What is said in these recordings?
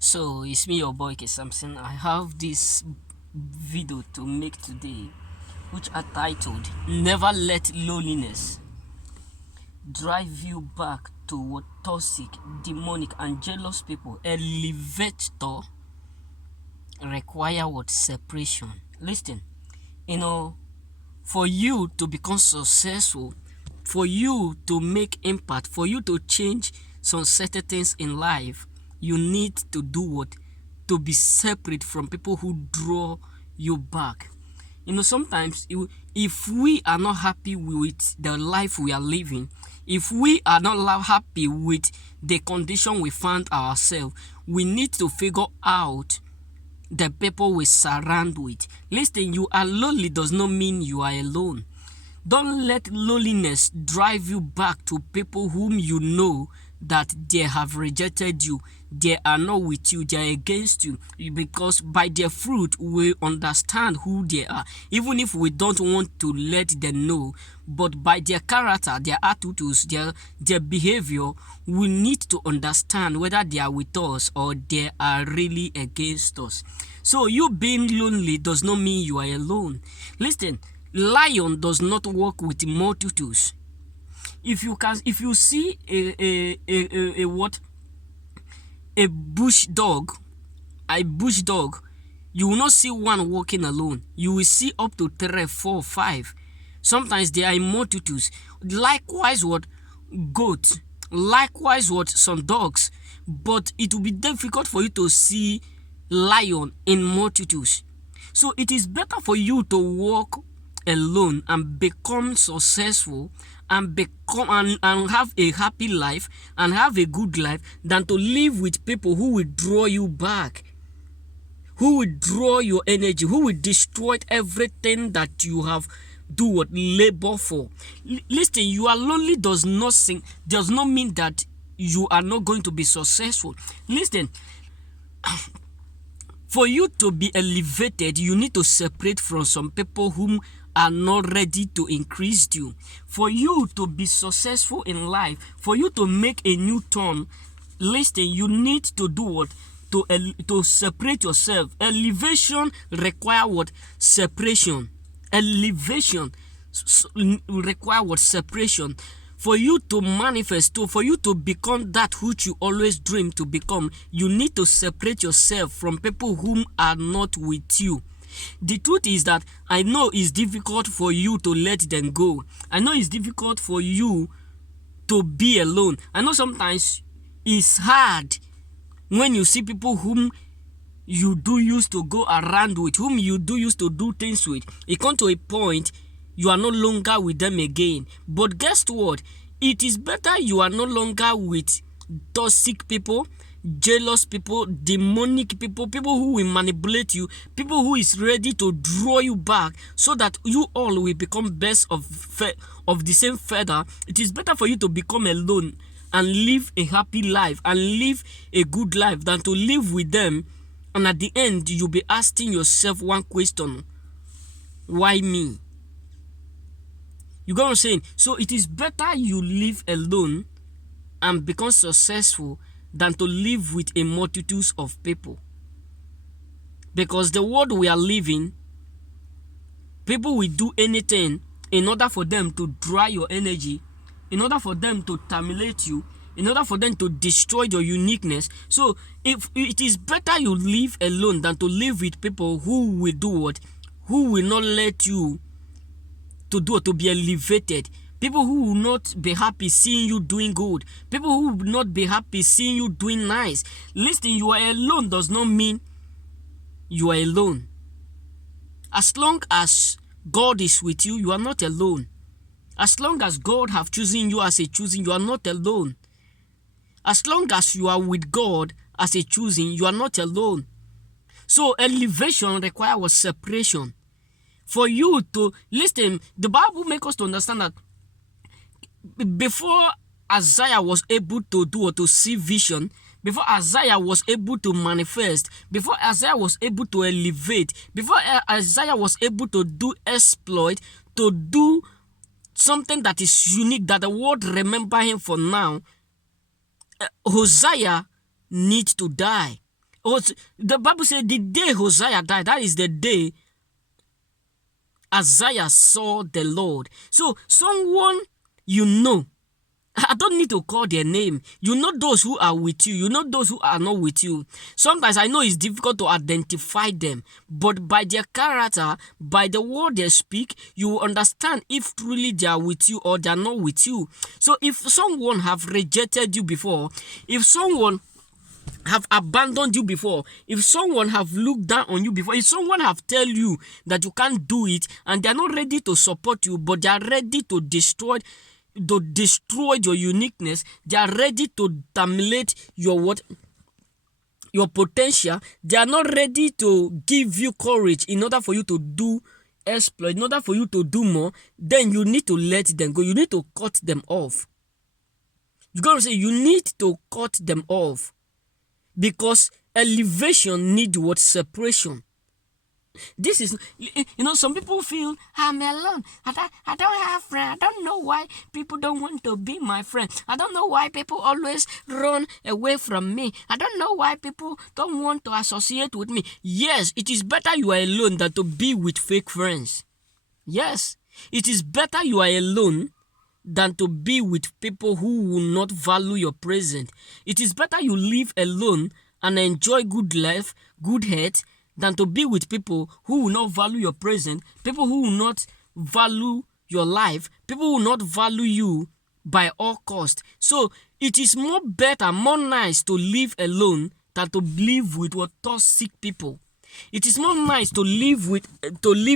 So it's me, your boy K Samson. I have this video to make today, which are titled "Never Let Loneliness Drive You Back to What Toxic, Demonic, and Jealous People Elevator Require What Separation." Listen, you know, for you to become successful, for you to make impact, for you to change some certain things in life, you need to do what? To be separate from people who draw you back. Sometimes if we are not happy with the life we are living, if we are not happy with the condition we found ourselves, we need to figure out the people we surround with. Listen, you are lonely does not mean you are alone. Don't let loneliness drive you back to people whom you know that they have rejected you. They are not with you, they are against you. Because by their fruit, we understand who they are. Even if we don't want to let them know, but by their character, their attitudes, their behavior, we need to understand whether they are with us or they are really against us. So you being lonely does not mean you are alone. Listen, lion does not walk with multitudes. If you see a bush dog, you will not see one walking alone. You will see up to 3, 4, 5. Sometimes they are in multitudes. Likewise what goats, likewise what some dogs. But it will be difficult for you to see lion in multitudes. So it is better for you to walk alone and become successful and and have a happy life and have a good life than to live with people who will draw you back, who will draw your energy, who will destroy everything that you have labor for. Listen, you are lonely does not mean that you are not going to be successful. Listen, for you to be elevated, you need to separate from some people whom are not ready to increase you. For you to be successful in life, for you to make a new turn, listen, you need to do what? To separate yourself. Elevation require what? Separation. Elevation require what? Separation. For you to manifest, for you to become that which you always dream to become, you need to separate yourself from people whom are not with you. The truth is that I know it's difficult for you to let them go. I know it's difficult for you to be alone. I know sometimes it's hard when you see people whom you do used to go around with, whom you do used to do things with. It comes to a point you are no longer with them again. But guess what? It is better you are no longer with toxic people, jealous people, demonic people, people who will manipulate you, people who is ready to draw you back so that you all will become best of the same feather. It is better for you to become alone and live a happy life and live a good life than to live with them, and at the end you'll be asking yourself one question: why me? You get what I'm saying? So it is better you live alone and become successful than to live with a multitude of people. Because the world we are living, people will do anything in order for them to draw your energy, in order for them to terminate you, in order for them to destroy your uniqueness. So if it is better you live alone than to live with people who will do what? Who will not let you to be elevated. People who will not be happy seeing you doing good. People who will not be happy seeing you doing nice. Listen, you are alone does not mean you are alone. As long as God is with you, you are not alone. As long as God have chosen you as a choosing, you are not alone. As long as you are with God as a choosing, you are not alone. So elevation requires separation. For you to listen, the Bible makes us to understand that before Isaiah was able to do or to see vision, before Isaiah was able to manifest, before Isaiah was able to elevate, before Isaiah was able to do exploit, to do something that is unique that the world remember him for now, Hosea needs to die. The Bible said the day Hosea died, that is the day Isaiah saw the Lord. So someone you know, I don't need to call their name. You know those who are with you. You know those who are not with you. Sometimes I know it's difficult to identify them, but by their character, by the word they speak, you will understand if truly they are with you or they are not with you. So if someone have rejected you before, if someone have abandoned you before, if someone have looked down on you before, if someone have tell you that you can't do it and they are not ready to support you, but they are ready to destroy your uniqueness, they are ready to terminate your potential, they are not ready to give you courage in order for you to do exploit, in order for you to do more, then you need to let them go. You need to cut them off. You gotta say you need to cut them off, because elevation need what? Separation. This is, some people feel I'm alone. I don't have friends. I don't know why people don't want to be my friend. I don't know why people always run away from me. I don't know why people don't want to associate with me. Yes, it is better you are alone than to be with fake friends. Yes, it is better you are alone than to be with people who will not value your presence. It is better you live alone and enjoy good life, good health, than to be with people who will not value your presence, people who will not value your life, people who will not value you by all cost. So it is more better, more nice to live alone than to live with toxic people. It is more nice to live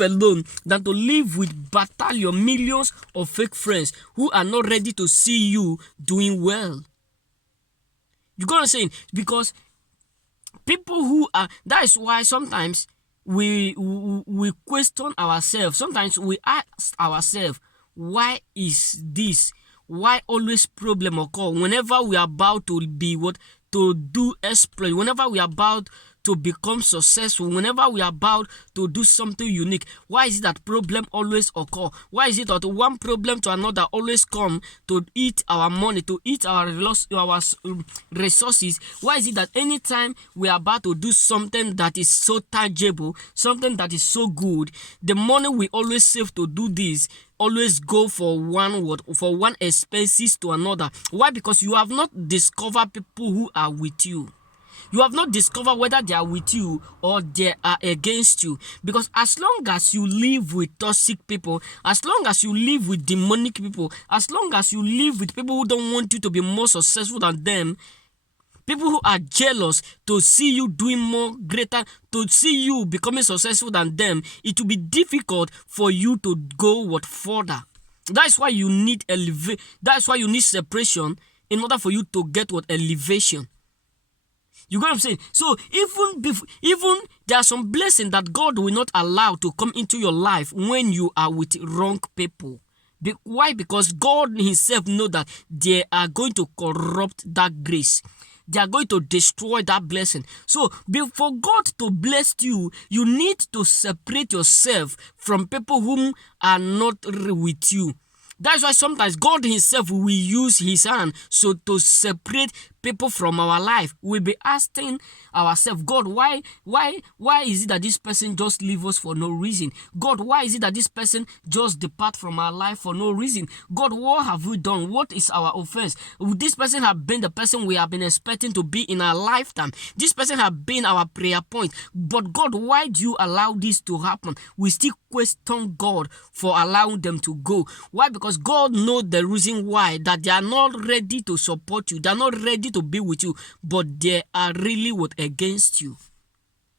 alone than to live with battalion, millions of fake friends who are not ready to see you doing well. You got what I'm saying? Because people who are, that is why sometimes we question ourselves. Sometimes we ask ourselves, why is this? Why always problem occur whenever we are about to be to do exploit, whenever we are about to become successful, whenever we are about to do something unique? Why is it that problem always occur? Why is it that one problem to another always come to eat our money, to eat our resources? Why is it that anytime we are about to do something that is so tangible, something that is so good, the money we always save to do this always go for one expenses to another? Why? Because you have not discovered people who are with you. You have not discovered whether they are with you or they are against you. Because as long as you live with toxic people, as long as you live with demonic people, as long as you live with people who don't want you to be more successful than them, people who are jealous to see you doing more greater, to see you becoming successful than them, it will be difficult for you to go further. That's why you need That's why you need separation in order for you to get elevation. You get what I'm saying? So even there are some blessings that God will not allow to come into your life when you are with wrong people. Why? Because God himself knows that they are going to corrupt that grace. They are going to destroy that blessing. So before God to bless you, you need to separate yourself from people whom are not with you. That's why sometimes God himself will use his hand to separate people from our life. We'll be asking ourselves, God, why is it that this person just leave us for no reason? God, why is it that this person just depart from our life for no reason? God, what have we done? What is our offense? Would this person have been the person we have been expecting to be in our lifetime? This person have been our prayer point. But God, why do you allow this to happen? We still question God for allowing them to go. Why? Because God knows the reason why, that they are not ready to support you. They are not ready to be with you, but they are really against you.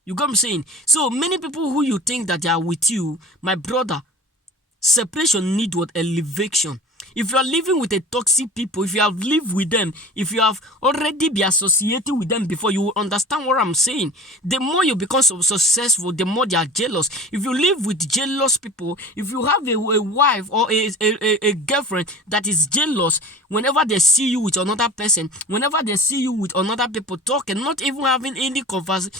You get what I'm saying? So many people who you think that they are with you, my brother, separation need elevation. If you are living with a toxic people, if you have lived with them, if you have already been associated with them before, you will understand what I'm saying. The more you become successful, the more they are jealous. If you live with jealous people, if you have a wife or a girlfriend that is jealous, whenever they see you with another person, whenever they see you with another people talking, not even having any conversation,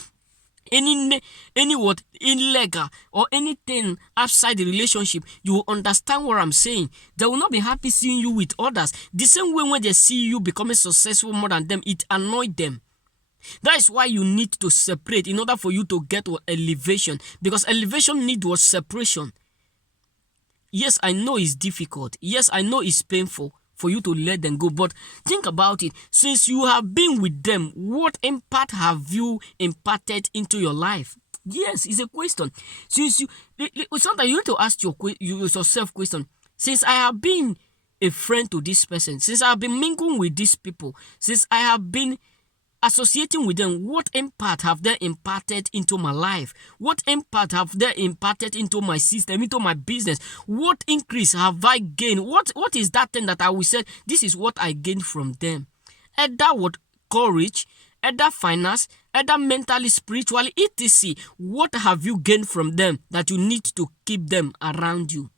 any illegal or anything outside the relationship, you will understand what I'm saying. They will not be happy seeing you with others. The same way when they see you becoming successful more than them, it annoys them. That is why you need to separate in order for you to get elevation, because elevation needs was separation. Yes, I know it's difficult. Yes, I know it's painful for you to let them go. But think about it. Since you have been with them, what impact have you imparted into your life? Yes, it's a question. Since you, sometimes you need to ask yourself question. Since I have been a friend to this person, since I have been mingling with these people, since I have been associating with them, what impact have they imparted into my life? What impact have they imparted into my system, into my business? What increase have I gained? What is that thing that I will say, this is what I gained from them? Either what courage, either finance, either mentally, spiritually, etc. What have you gained from them that you need to keep them around you?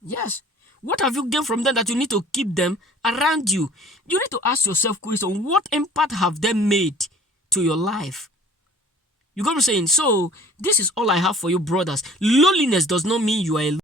Yes. What have you gained from them that you need to keep them around you? You need to ask yourself question, what impact have they made to your life? You got me saying? So, this is all I have for you, brothers. Loneliness does not mean you are alone.